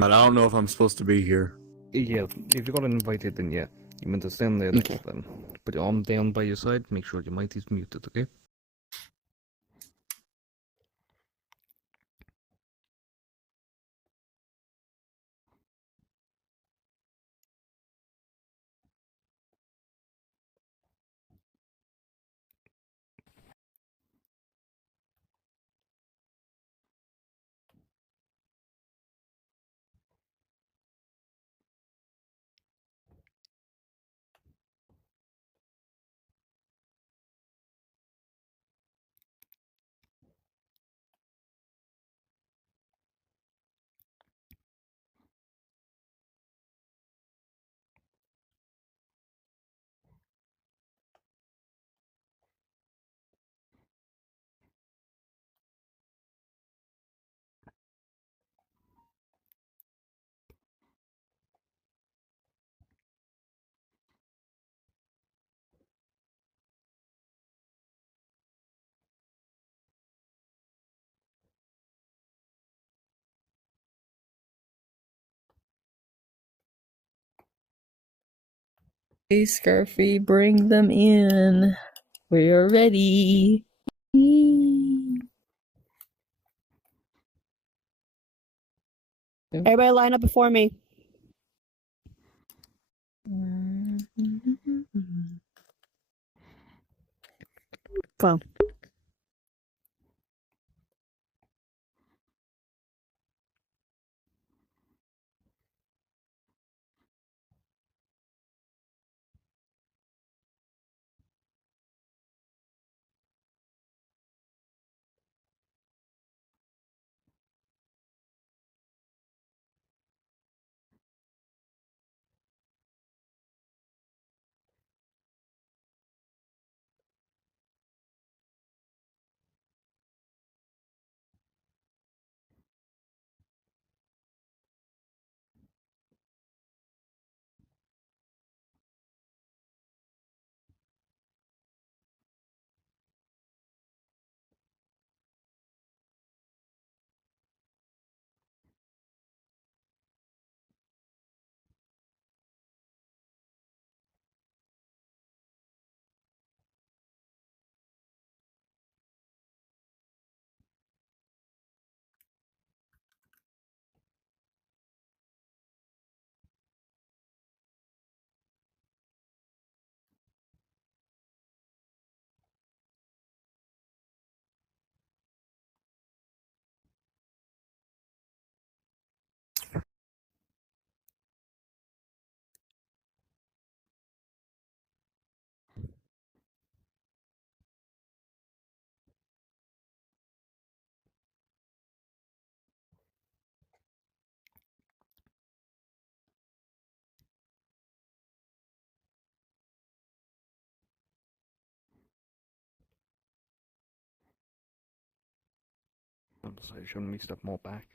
but I don't know if I'm supposed to be here. Yeah, if you got invited, then yeah. You meant to stand there Okay. then. Put your arm down by your side, make sure your mic is muted, okay? Hey, Scarfy, bring them in. We are ready. Everybody line up before me. Go. I'm sorry, shouldn't we step more back?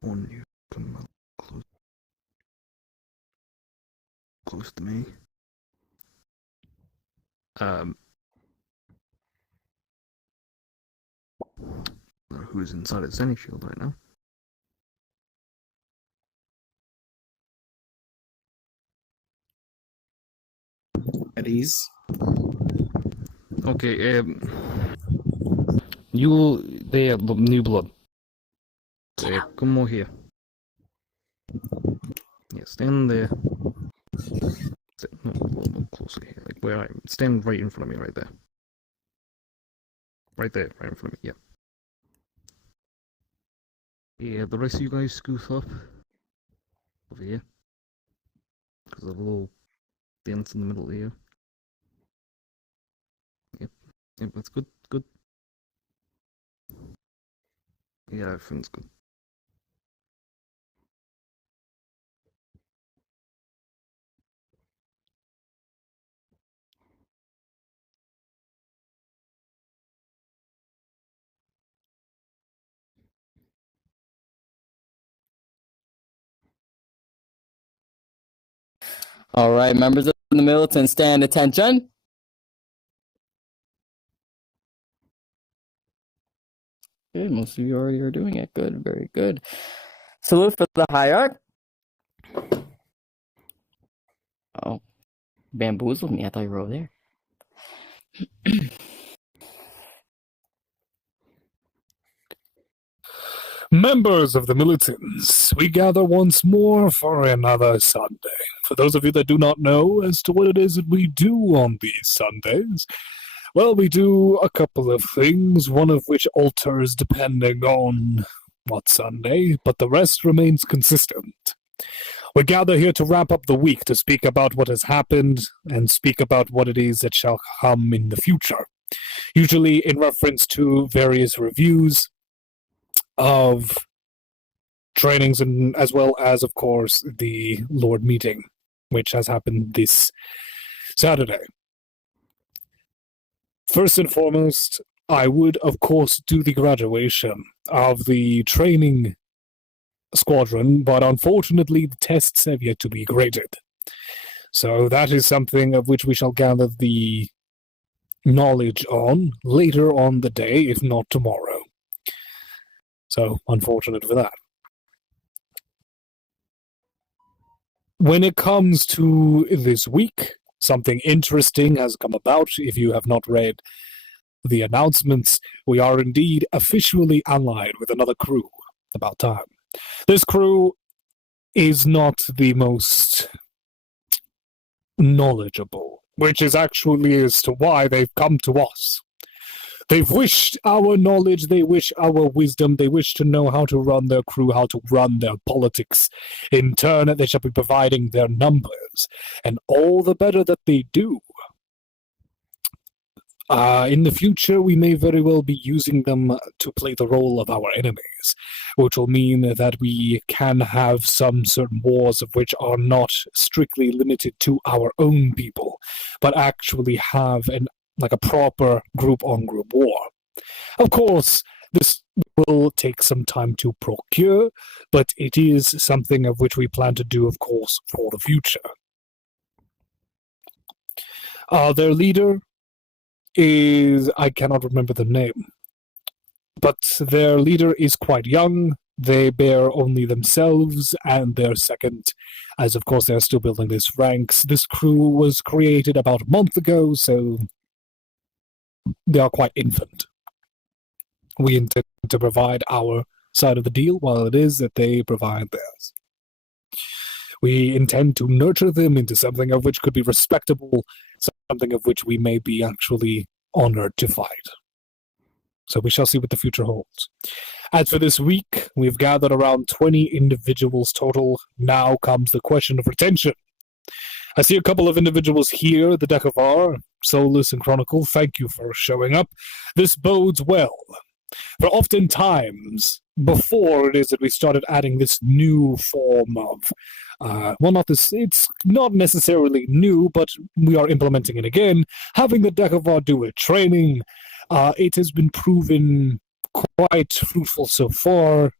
One, you come close to me. Who's inside of Zenny Shield right now? At ease. Okay, you there, new blood. Come over here. Yeah, stand there. No, a little more closer here, like where I stand right in front of me, right there. Right there, right in front of me, yeah. Yeah, the rest of you guys scoot up over here. Because of a little dance in the middle here. Yep, yep, that's good, good. Yeah, everything's good. All right, members of the militant, stand attention. Good, most of you already are doing it. Good, very good. Salute for the hierarch. Oh, bamboozled me. I thought you were over there. Members of the militants, we gather once more for another Sunday. For those of you that do not know as to what it is that we do on these Sundays, well, we do a couple of things, one of which alters depending on what Sunday, but the rest remains consistent. We gather here to wrap up the week, to speak about what has happened, and speak about what it is that shall come in the future. Usually in reference to various reviews of trainings, and as well as, of course, the Lord meeting, which has happened this Saturday. First and foremost, I would, of course, do the graduation of the training squadron, but unfortunately the tests have yet to be graded. So that is something of which we shall gather the knowledge on later on the day, if not tomorrow. So, unfortunate for that. When it comes to this week, something interesting has come about. If you have not read the announcements, we are indeed officially allied with another crew. About time. This crew is not the most knowledgeable, which is actually as to why they've come to us. They've wished our knowledge, they wish our wisdom, they wish to know how to run their crew, how to run their politics. In turn, they shall be providing their numbers, and all the better that they do. In the future, we may very well be using them to play the role of our enemies, which will mean that we can have some certain wars of which are not strictly limited to our own people, but actually have a proper group-on-group war. Of course, this will take some time to procure, but it is something of which we plan to do, of course, for the future. Their leader is, I cannot remember the name, but their leader is quite young. They bear only themselves and their second, as of course they're still building these ranks. This crew was created about a month ago, so they are quite infant. We intend to provide our side of the deal, while it is that they provide theirs. We intend to nurture them into something of which could be respectable, something of which we may be actually honored to fight. So we shall see what the future holds. As for this week, we've gathered around 20 individuals total. Now comes the question of retention. I see a couple of individuals here, the Decavar, Solus, and Chronicle. Thank you for showing up. This bodes well. For oftentimes, before it is that we started adding this new form of, it's not necessarily new, but we are implementing it again. Having the Decavar do a training, it has been proven quite fruitful so far,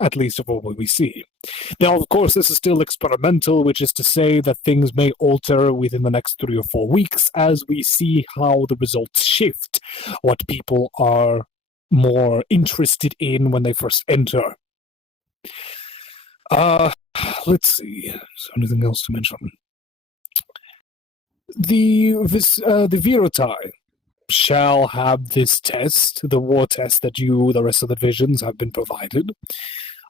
at least of what we see. Now, of course, this is still experimental, which is to say that things may alter within the next 3 or 4 weeks as we see how the results shift, what people are more interested in when they first enter. Let's see. Is there anything else to mention? The Virotai shall have this test, the war test that the rest of the divisions, have been provided.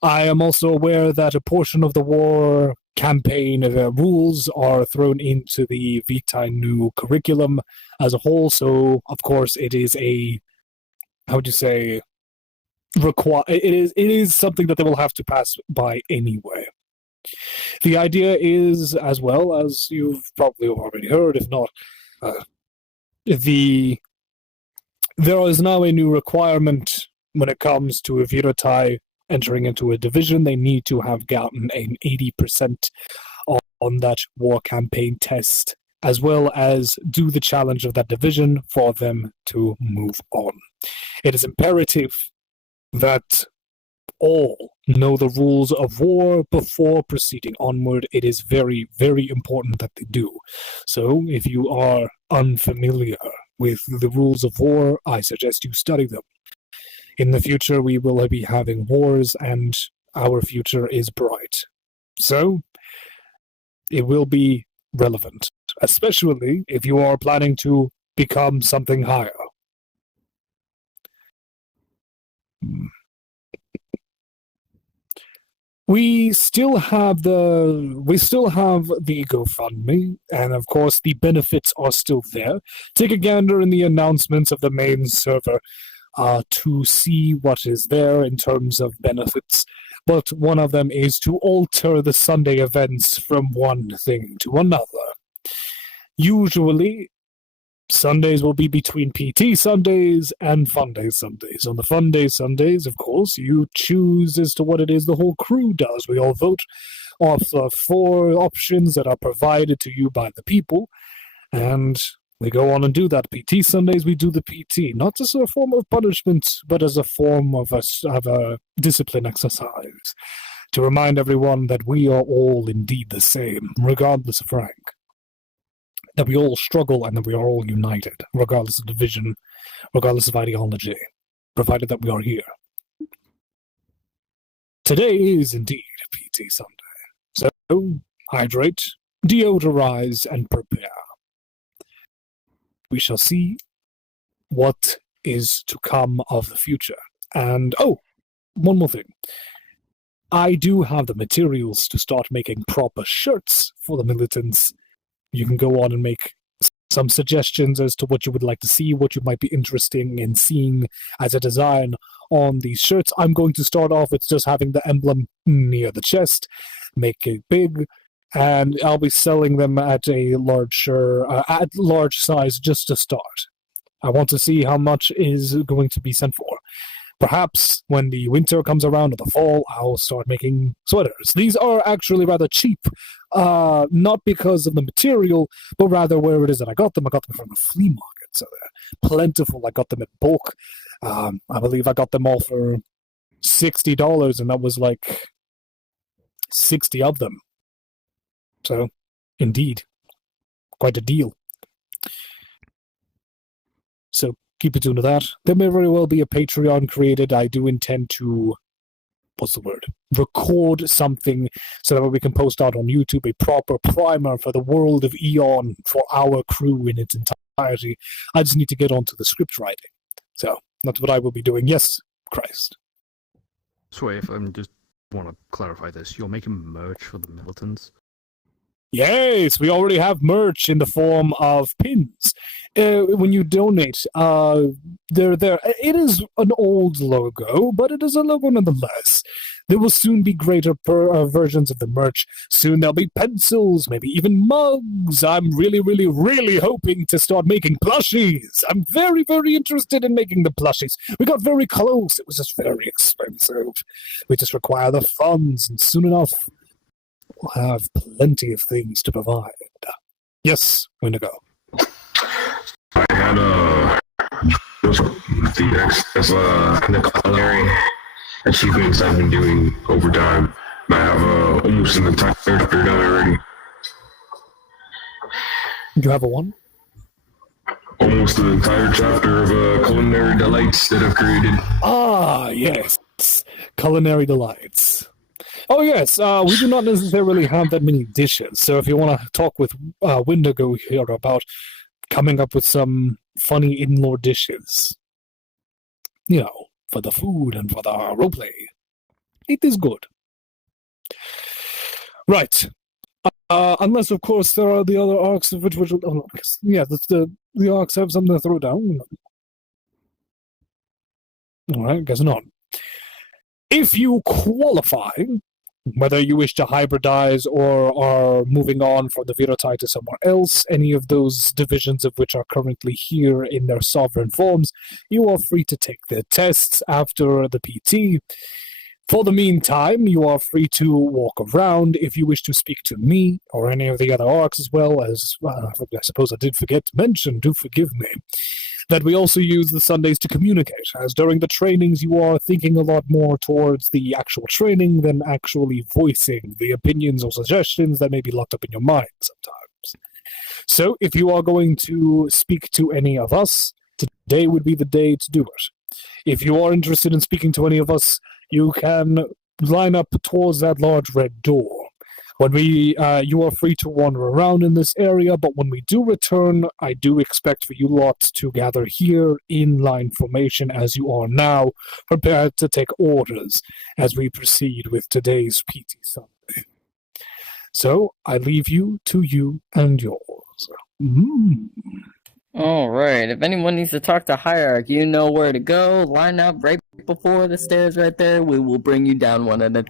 I am also aware that a portion of the war campaign rules are thrown into the Vitae new curriculum as a whole, so of course it is it is something that they will have to pass by anyway. The idea is, as well as you've probably already heard, if not, there is now a new requirement when it comes to a Virotai entering into a division. They need to have gotten an 80% on that war campaign test, as well as do the challenge of that division for them to move on. It is imperative that all know the rules of war before proceeding onward. It is very, very important that they do. So, if you are unfamiliar with the rules of war, I suggest you study them. In the future, we will be having wars, and our future is bright. So, it will be relevant, especially if you are planning to become something higher. We still have the GoFundMe, and of course the benefits are still there. Take a gander in the announcements of the main server to see what is there in terms of benefits. But one of them is to alter the Sunday events from one thing to another. Usually, Sundays will be between PT Sundays and Fun Day Sundays. On the Fun Day Sundays, of course, you choose as to what it is the whole crew does. We all vote off of 4 options that are provided to you by the people, and we go on and do that. PT Sundays, we do the PT, not as a form of punishment, but as a form of a discipline exercise, to remind everyone that we are all indeed the same, regardless of rank. That we all struggle and that we are all united, regardless of division, regardless of ideology, provided that we are here. Today is indeed PT Sunday. So, hydrate, deodorize, and prepare. We shall see what is to come of the future. And, one more thing. I do have the materials to start making proper shirts for the militants. You can go on and make some suggestions as to what you would like to see, what you might be interested in seeing as a design on these shirts. I'm going to start off with just having the emblem near the chest, make it big, and I'll be selling them at a large size just to start. I want to see how much is going to be sent for. Perhaps when the winter comes around or the fall, I'll start making sweaters. These are actually rather cheap, not because of the material, but rather where it is that I got them. I got them from a flea market, so they're plentiful. I got them in bulk. I believe I got them all for $60, and that was like 60 of them. So, indeed, quite a deal. So, keep it tuned to that. There may very well be a Patreon created. I do intend to, record something so that we can post out on YouTube a proper primer for the world of Eon for our crew in its entirety. I just need to get onto the script writing. So, that's what I will be doing. Yes, Christ. Sorry, if I just want to clarify this. You're making merch for the militants? Yes, we already have merch in the form of pins. When you donate, they're there. It is an old logo, but it is a logo nonetheless. There will soon be greater versions of the merch. Soon there'll be pencils, maybe even mugs. I'm really, really, really hoping to start making plushies. I'm very, very interested in making the plushies. We got very close. It was just very expensive. We just require the funds, and soon enough, we'll have plenty of things to provide. Yes, Windigo. I had the excess culinary achievements I've been doing over time. I have almost an entire chapter done already. You have a one? Almost an entire chapter of culinary delights that I've created. Ah, yes. Culinary delights. Oh, yes, we do not necessarily have that many dishes, so if you want to talk with Windigo here about coming up with some funny in-law dishes, you know, for the food and for the roleplay, it is good. Right. Unless, of course, there are the other arcs of which the arcs have something to throw down. Alright, guess not. If you qualify, whether you wish to hybridize or are moving on from the Viratai to somewhere else, any of those divisions of which are currently here in their sovereign forms, you are free to take their tests after the PT. For the meantime, you are free to walk around. If you wish to speak to me or any of the other arcs as well, as I suppose I did forget to mention, do forgive me. that we also use the Sundays to communicate, as during the trainings you are thinking a lot more towards the actual training than actually voicing the opinions or suggestions that may be locked up in your mind sometimes. So, if you are going to speak to any of us, today would be the day to do it. If you are interested in speaking to any of us, you can line up towards that large red door. When you are free to wander around in this area, but when we do return, I do expect for you lot to gather here in line formation as you are now, prepared to take orders as we proceed with today's PT Sunday. So, I leave you to you and yours. Alright, if anyone needs to talk to Hierarch, you know where to go. Line up right before the stairs right there. We will bring you down one at a